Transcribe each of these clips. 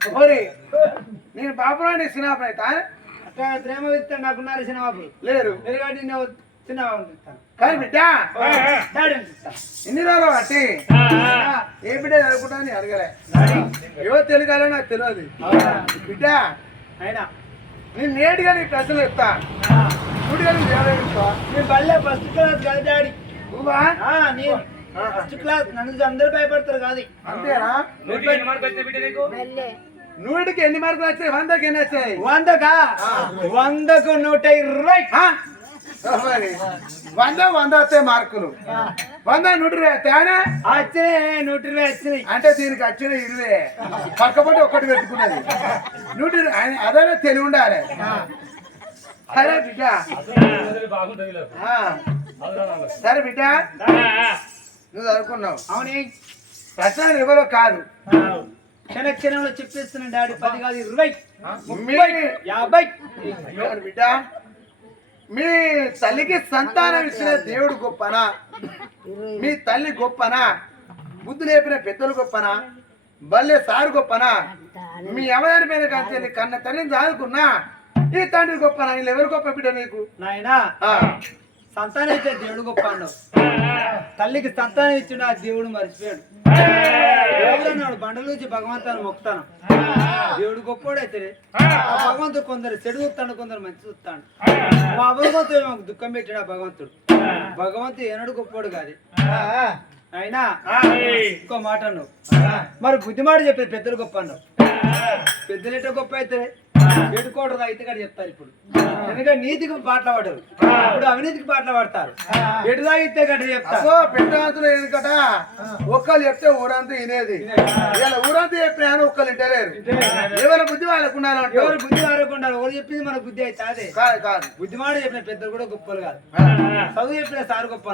ఓరి. నేను బాబురాని సినాపై తానే అక్కడ ప్రేమ ఇస్తాను నాకున్నారు చిన్నబాబు లేరు. ఎందుకంటే నేను చిన్నబాబు ఇస్తాను కానీ బిడ్డ ఇన్ని రోజులు బట్టి ఏ బిడ్డ చదువుకుంటా అని అడగలే. ఏవో తెలుగాలో నాకు తెలియదు. బిడ్డ అయినా. నేను నేటిగా నీ ప్రశ్నలు ఇస్తా నువ్వు నేను బల్లే ఫస్ట్ క్లాస్ కాదు డాడీ. నువ్వా? ఆ, నేను ఫస్ట్ క్లాస్ నన్ను అందరూ భయపడతారు కాదు. అంతేనా? నూటికి ఎన్ని మార్కులు వచ్చాయి? వందకి ఎన్ని వచ్చాయి? వందకా? వందకు నూట ఇరవై. వంద వంద వస్తాయి మార్కులు. వంద నూట ఇరవై తేనే వచ్చినాయి నూట ఇరవై వచ్చినాయి. అంటే దీనికి వచ్చిన ఇరవై. పక్కపట్టి ఒక్కటి పెట్టుకున్నది. నూట ఇరవై. అదే తెలివి ఉండాలి. సరే బిడ్డ. సరే బిడ్డ. నువ్వు చదువుకున్నావు. అవునే. ప్రశ్న ఇవ్వలో కాదు. క్షణ క్షణంలో చెప్పేస్తున్నాను డాడీ పది కాదు ఇరవై. యాభై. బిడ్డ మీ తల్లికి సంతానం ఇచ్చిన దేవుడు గొప్పనా? మీ తల్లి గొప్పనా? బుద్ధి లేపిన పెద్దలు గొప్పనా? బల్లె సారు గొప్పనా? మీ ఎవరి మీద కంచెల్లి కన్న తల్లిని చదువుకున్నా ఈ తండ్రి గొప్పనా? వీళ్ళు ఎవరు గొప్ప బిడ్డ నీకు? నాయనా సంతానం ఇచ్చే దేవుడు గొప్ప అన్నావు తల్లికి సంతానం ఇచ్చిన ఆ దేవుడు మర్చిపోయాడు. దేవుడు అన్నాడు భగవంతాన్ని మొక్కుతాను. దేవుడు గొప్పోడు అయితే ఆ భగవంతుడు కొందరు చెడు చూస్తాడు కొందరు మంచి చూస్తాడు. మా భగవంతుడు మాకు దుఃఖం పెట్టాడు ఆ భగవంతుడు. భగవంతుడు ఏనాడు గొప్పోడు కాదు. అయినా ఇంకో మాట అన్నావు. మరి బుద్ధి మాట చెప్పేది పెద్దలు గొప్ప అన్నావు. పెద్దలు ఎట్ట గొప్ప అయితే ఎడుకోవడం అయితే కాడ చెప్తారు ఇప్పుడు. ఎందుకంటే నీతికి పాటలు పాడరు. ఇప్పుడు అవినీతికి పాటలు పాడతారు. ఎటు తాగితే గట్ట చెప్తారు పెద్దలు ఎందుకట ఒక్కరు చెప్తే ఊరంతా వినేది. ఇలా ఊరంతా చెప్పినా ఒక్కరు వింటలేరు. ఎవరి బుద్ధి వాళ్ళకు ఉండాలంటే ఎవరు బుద్ధి వారకుండా ఎవరు చెప్పింది మన బుద్ధి అయితే అదే. కాదు కాదు. బుద్ధి మాట చెప్పిన పెద్దలు కూడా గొప్పలు కాదు. చదువు చెప్పిన సార్ గొప్ప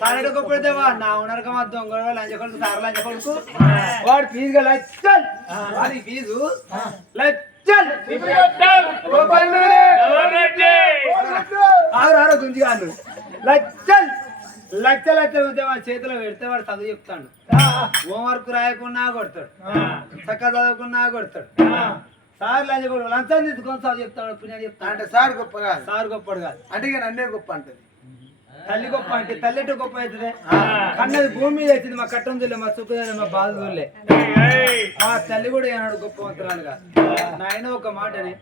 సార్ ఎటు గొప్ప నా ఉనరకమా దొంగ లంచకొడుకు సార్ లంచకొడుకు వాడు ఫీజుగా లచ్చల్. వాడి ఫీజు గొప్పన్నోడే. ఆరు ఆరు గుంజిగాళ్ళు లచ్చల్. లక్ష లక్ష ఉద్యోగం చేతిలో పెడితే వాడు చదువు చెప్తాడు. హోంవర్క్ రాయకున్నా కొడతాడు. చక్కగా చదువుకున్నా కొడతాడు. సార్ లంచ లంచం తీసుకొని చదువు చెప్తాడు పుణ్యం చెప్తాడు. అంటే సార్ గొప్ప కాదు. సార్ గొప్పడు కాదు. అంటే నన్నే గొప్ప అంటది. తల్లి గొప్ప అంటే తల్లి ఎటు గొప్ప అవుతుంది. కన్నది భూమి మీద అవుతుంది మా కట్టం తుల్లే మా సుఖ మా బాధ తుల్లే మా తల్లి కూడా ఏనాడు గొప్పవంతురాలు కాదు నాయన ఒక మాటని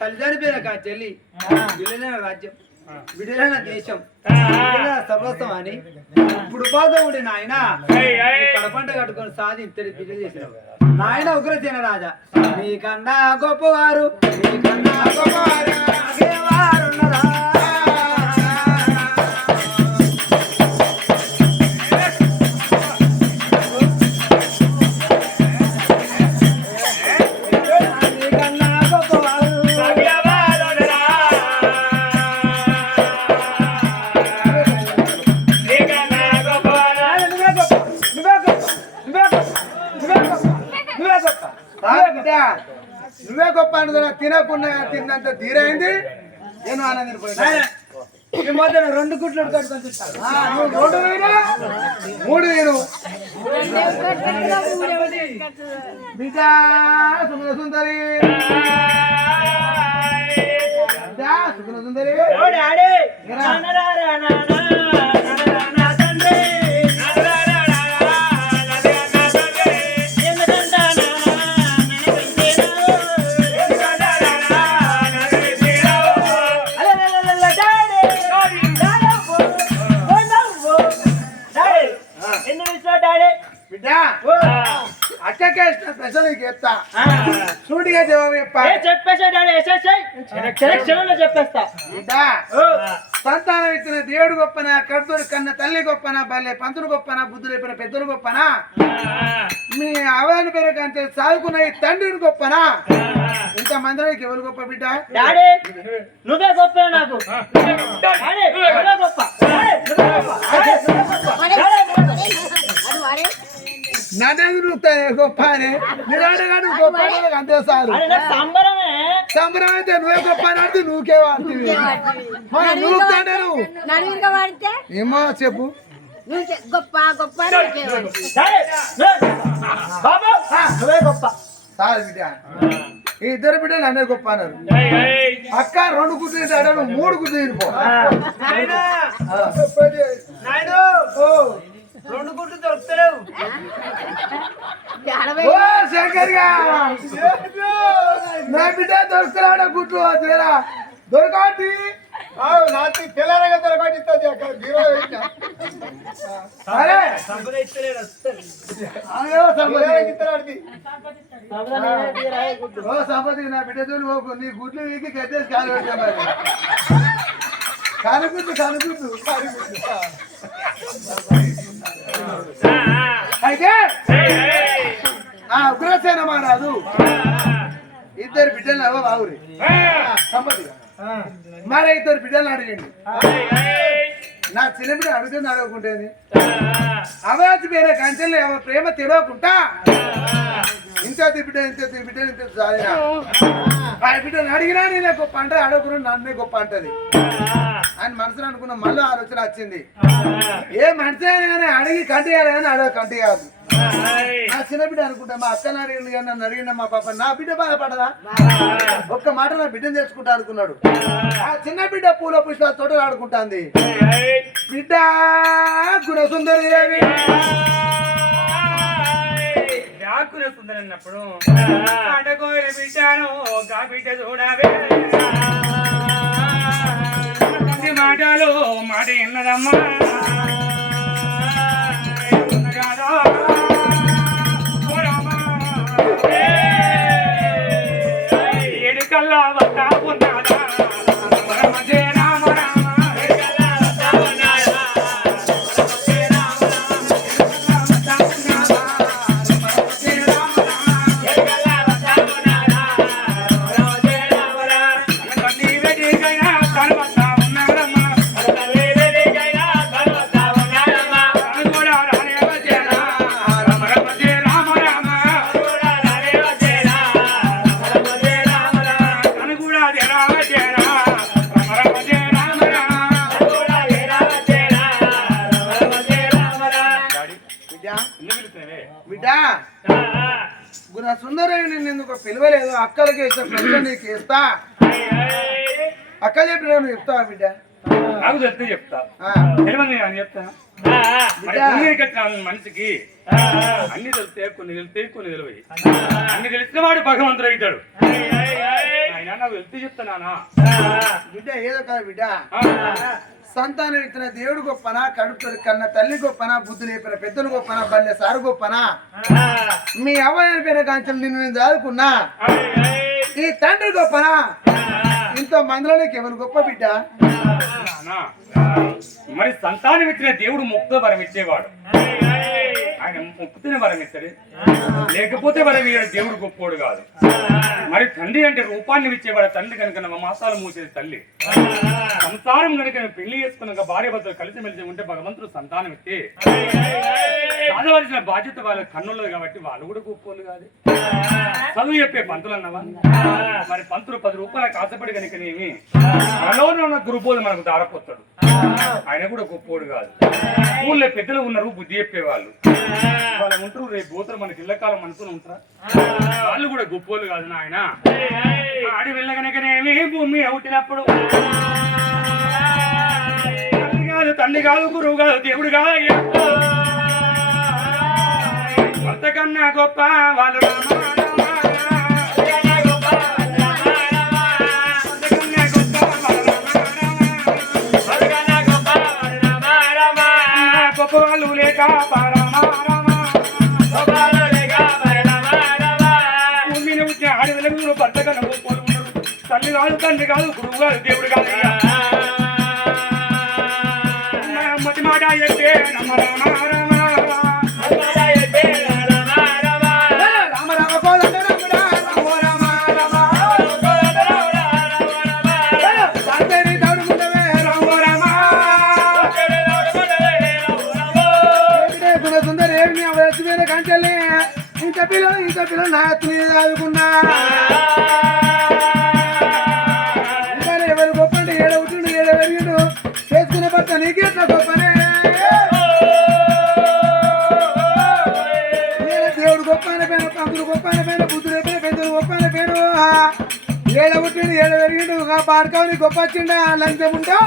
తల్లి చనిపోయిన కా చెల్లి విడుదలైన రాజ్యం విడుదలైన దేశం సర్వస్వం అని ఇప్పుడు ఉపాధం ఉండి నాయన కడపంట కట్టుకొని సాధి ఇత్తడి బిడ్డ చేసినావు. నాయన ఉగ్రసేన రాజా నీకన్నా గొప్పవారు నీకన్నా గొప్పవారు తినకుండా తిన్నంత తీరైంది? నేను ఆనందం ఈ మధ్యన రెండు గుడ్లు కట్టుకొని తింటాను ఆ, నువ్వు రెండు వేయనా? మూడు వేలు బిడ్డ సుగుణ సుందరి. సుందరి. ప్రశ్న నీకు ఆ. సూటిగా జవాబు ఏ చెప్పాలి చెప్పేసా డాడీ వేసేసాయి క్షణంలో చెప్పేస్తా. సంతానం ఇచ్చిన దేవుడు గొప్పనా కడుతుడు కన్న తల్లి గొప్పనా బల్లె పంతులు గొప్పనా బుద్ధులు చెప్పిన పెద్దలు గొప్పనా మీ అవయాన్ని పేరు కంటే సాగుకున్న ఈ తండ్రిని గొప్పనా ఇంత మందికి ఎవరు గొప్ప బిడ్డ డాడీ నువ్వే గొప్ప నాకు గొప్ప డాడీ, నువ్వే గొప్ప. డాడీ, నువ్వే గొప్ప. అంతే సారు సంబరం అయితే నువ్వే గొప్ప అని అంటే నువ్వుకే వాడుతుంది మరి నువ్వు? ఏమో చెప్పు. గొప్ప గొప్ప నువ్వే గొప్ప. సార్ బిడ్డ. ఈ ఇద్దరు బిడ్డలు అన్నీ గొప్ప అన్నారు. అక్క రెండు గుడ్లు తింటాడు మూడు గుడ్లు తినిపో. రెండు గుడ్లు దొరుకుతలేవు. శంకర్గా నా బిడ్డ దొరుకుతున్నాడు గుడ్లు తీరా దొరకటి నాటి దొరకటిస్తుంది అక్కడ జీరో సంపతి నా బిడ్డ చూడు ఓ నీ గుడ్లు వీకి కట్టేసి కాలు పెట్టా మరి కానుగుడ్లు కానుగుడ్లు అయితే ఆ ఉగ్రసేన మహారాజు ఇద్దరు బిడ్డలు అవ్వ బాగురి సంపతి. మరి ఇద్దరు బిడ్డలు అడిగండి నా చిన్న బిడ్డ అడుగుతుంది అడగకుంటేది అవాచి పేరే కంచెలు ఎవరి ప్రేమ తెలియకుండా ఇంత బిడ్డ ఇంత బిడ్డ ఇంత ఆ బిడ్డను అడిగినా నేనే గొప్ప అంటే అడగకుండా నన్నే గొప్ప అంటది. అని మనసులో అనుకున్న. మళ్ళీ ఆలోచన వచ్చింది. ఏ మనిషి అయినా కానీ అడిగి కంటియాలి కానీ అడగ కంటి కాదు. నా చిన్న బిడ్డ అనుకుంటా మా అక్కని అడిగింది కానీ నన్ను అడిగిన మా పాప? నా బిడ్డ బాధపడదా? ఒక్క మాట నా బిడ్డను తెచ్చుకుంటా అనుకున్నాడు. ఆ చిన్న బిడ్డ పూల పుష్పాల తోటలు ఆడుకుంటాంది. బిడ్డ గుణసుందరి దేవి. వ్యాకుల అడగోలు బిడ్డాను గా బిడ్డ చూడవే. మాటలు మాట ఎన్నదమ్మా? బిడ్డ. గుణ సుందరయ్య నేను ఎందుకు పిలవలేదు? అక్కలకి ఇస్తా పెద్ద నీకు ఇస్తా అక్క చెప్పిన నువ్వు చెప్తావా బిడ్డ? నాకు చెప్తే చెప్తా. అని చెప్తా. మనిషికి అన్ని తెలిస్తే కొన్ని తెలిస్తే కొన్ని తెలివయి అన్ని తెలిసిన వాడు భగవంతుడు అవుతాడు. ఆయన నాకు వెళ్తే చెప్తానా బిడ్డ ఏదో కాదు బిడ్డ సంతానం ఇచ్చిన దేవుడు గొప్పనా కడుపు కన్న తల్లి గొప్పనా బుద్ధి లేపిన పెద్దలు గొప్పనా బల్లె సారు గొప్పనా? మీ అవ్వని పేరు కాంచెలు నిన్ను నేను చదువుకున్నా ఈ తండ్రి గొప్పనా ఇంత మందిలో నీకు ఎవరు గొప్ప బిడ్డ మరి సంతానం ఇచ్చిన దేవుడు ముక్త వరం ఇచ్చేవాడు ఆయన ముక్తిని వరం ఇస్తాడు. లేకపోతే వరం ఇయ్యడు. దేవుడు గొప్పోడు కాదు. మరి తండ్రి అంటే రూపాన్ని ఇచ్చేవాడు తండ్రి కనుక నమ్మ మాసాలు మూసేది తల్లి. సంసారం కనుక పెళ్ళి చేసుకున్నాక భార్య భర్తలు కలిసి మెలిసి ఉంటే భగవంతుడు సంతానం ఇస్తే చదవలసిన బాధ్యత వాళ్ళ కన్నున్నది కాబట్టి వాళ్ళు కూడా గొప్పోళ్ళు కాదు. చదువు చెప్పే పంతులు అన్నవా? మరి పంతులు పది రూపాయలకు ఆశపడి కనుకనేమి మనలోనే ఉన్న గురుబోధు మనకు దారపోతాడు. ఆయన కూడా గొప్పోడు కాదు. ఊళ్ళో పెద్దలు ఉన్నారు బుద్ధి చెప్పేవాళ్ళు. వాళ్ళు ఉంటారు రేపు పోతారు మనకి ఇళ్ళకాలం అనుకుని ఉంటారా? వాళ్ళు కూడా గొప్పోళ్ళు కాదు నాయన. ఆడి వెళ్ళగనకనేమి భూమి అవుటినప్పుడు. కాదు తండ్రి కాదు గురువు కాదు దేవుడు కాదు భర్త కన్నా గొప్ప వాళ్ళు తల్లి కాదు తండ్రి కాదు గురువు కాదు దేవుడు కాదు మతి మాట అయితే నమ్మ రామ రామ పిల్లలు ఇంత పిల్లలు నా ఎత్తు మీద ఆదుకున్నా అయిన పేరు పంతులు పేరు బుద్ధుడు అయిపోయిన పెద్దలు గొప్ప పేరు. ఏడ పుట్టిండు ఏడ పెరిగిండు పాడుకోని గొప్ప వచ్చిండా లంచం ఉంటా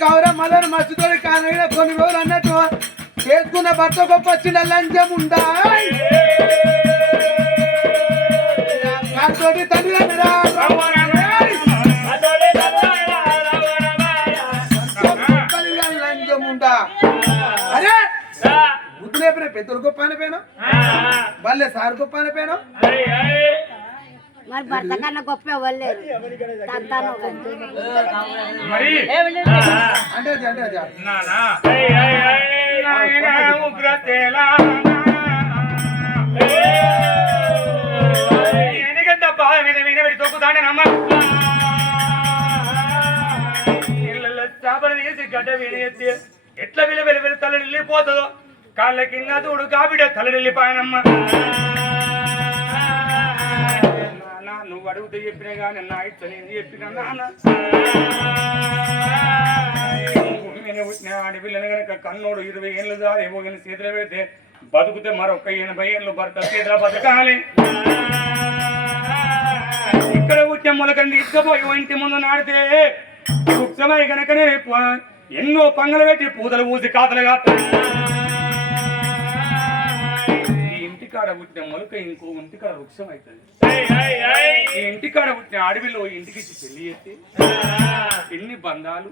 కవర మదర్ మస్తుతోడి కానగిన కొన్ని రోజులు అన్నట్టు చేసుకున్న భర్త గొప్ప వచ్చిన లంచం ఉందా? తోటి లంచం ఉందా? అరే! పెద్దలు గొప్ప అని పోయినా వాళ్ళే సార్ గొప్ప అని పోయినా మరి భర్త కన్నా గొప్ప ఇవ్వలేరు మరి? అంటే బాధ మీద మీద పెట్టి తొక్కుతానే నమ్మ. చేపలు తీసి గడ్డ ఎట్లా విల వెల వెల తల వెళ్ళిపోతుందో కాళ్ళ కింద తోడు కాబిడ తల వెళ్ళిపోయానమ్మ నాన్న నువ్వు అడుగుతే చెప్పినా కానీ నా ఇచ్చ నేను చెప్పిన నాన్న. భూమిని పుట్టిన ఆడపిల్లని కన్నోడు ఇరవై ఏళ్ళు దారి ఏమో కానీ చేతిలో పెడితే బతుకుతే మరొక ఎనభై ఏళ్ళు భర్త చేతిలో బతకాలి. ఇక్కడ పుట్టిన మొలకండి ఇసుకపోయి ఇంటి ముందు నాడితే వృక్షమై కనుకనే ఎన్నో పంగలు పెట్టి పూతలు పూసి కాతలు కాస్తాయి. ఇంటికాడ పుట్టిన మొలక ఇంకో ఇంటికాడ వృక్షం అవుతుంది ఈ ఇంటికాడ పుట్టిన అడవిలో ఇంటికి పెళ్ళి చేస్తే ఎన్ని బంధాలు?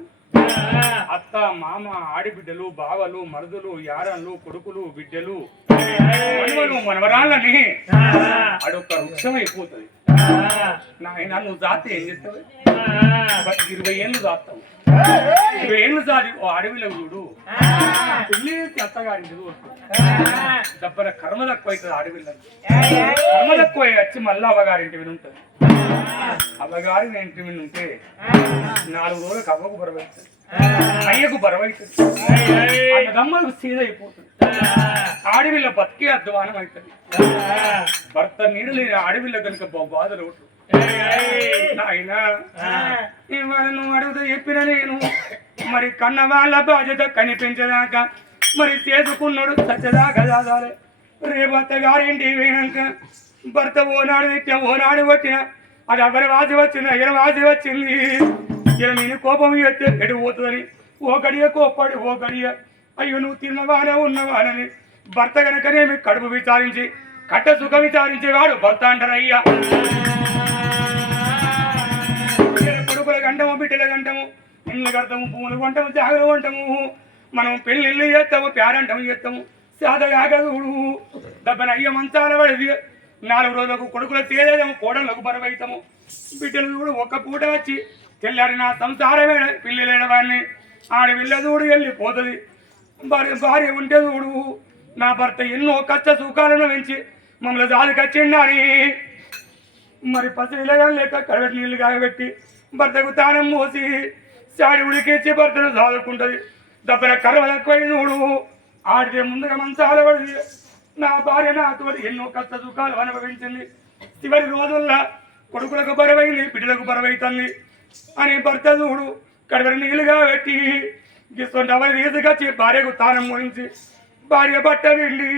అత్త మామ ఆడిబిడ్డలు బావలు మరుదులు యారన్లు కొడుకులు బిడ్డలు. మనవలు మనవరాళ్ళని అడొక్క వృక్షం అయిపోతుంది. నాయన నువ్వు జాతి ఏం చేస్తావు? ఇరవై ఏళ్ళు దాస్తావు. ఇరవై ఏళ్ళు ఓ అడవిలో చూడు. పెళ్ళి చేసి అత్తగారింటి దబ్బన కర్మ తక్కువ అవుతుంది అడవిలో కర్మ తక్కువ వచ్చి మళ్ళీ అవ్వగారింటి మీద ఉంటుంది. అవ్వగారి ఇంటి మీద ఉంటే నాలుగు రోజులకు అవ్వకు బరవైతుంది అయ్యకు బరవైతుంది అన్నదమ్మలకు సీద అయిపోతుంది ఆడవిల్ల బతికే అధ్వానం అవుతుంది. భర్త నీడు లేని ఆడవిల్ల కనుక బాధలు అవుతుంది. ఇవాళ నువ్వు అడుగుతా చెప్పిన నేను. మరి కన్న వాళ్ళ బాధ్యత కనిపించదాకా మరి చేసుకున్నాడు సత్యదాకా చదవాలి రేపు అత్తగారింటి పోయినాక భర్త ఓనాడు తిట్టిన ఓనాడు కొట్టిన అది ఎవరి వాసి వచ్చింది ఎవరి వాసి వచ్చింది. ఇలా నేను కోపం ఎత్తే ఎటు పోతుందని. ఓ గడియ కోప్పడి ఓ గడియ అయ్యో నువ్వు తిన్నవానే ఉన్నవానని. భర్త గనకనేమి కడుపు విచారించి కట్ట సుఖ విచారించేవాడు భర్త అంటారయ్యా ఇద్దరు కొడుకుల గంటము బిడ్డల గంటము ఇల్లు కడతాము పూలు కొంటాము జాగ్రత్త కొంటాము. మనం పెళ్ళిళ్ళు చేస్తాము పేరంటము చేస్తాము సాద కాగదుడు దెబ్బన అయ్య మంచాల పడేది నాలుగు రోజులకు కొడుకుల తేలేదాము కోడళ్ళకు బరువైతాము. బిడ్డలు చూడు ఒక్క పూట వచ్చి తెల్లారి నా సంసారమే పిల్లలేడవాన్ని ఆడ వెళ్ళదూడు వెళ్ళిపోతుంది భార్య భార్య ఉంటే చూడు నా భర్త ఎన్నో కష్ట సుఖాలను పెంచి మమ్మల్ని జాలికొచ్చిండని. మరి పసిగా లేక కడగటి నీళ్ళు కాగబెట్టి భర్తకు తానం మోసి సాడి ఉడికేసి భర్తను చాలుకుంటుంది దప్పన కర్మ ఎక్కువై చూడు ఆడితే ముందుగా మంచాల పడి నా భార్య నాతో ఎన్నో కష్ట సుఖాలు అనుభవించింది. చివరి రోజుల్లో కొడుకులకు బరువైంది బిడ్డలకు బరువైతుంది అని భర్త చూడు కడవరి నీళ్ళుగా పెట్టి గిస్తుంటే అవన్నీ తీసుకొచ్చి భార్యకు తానం మోహించి భార్య బట్ట వెళ్ళి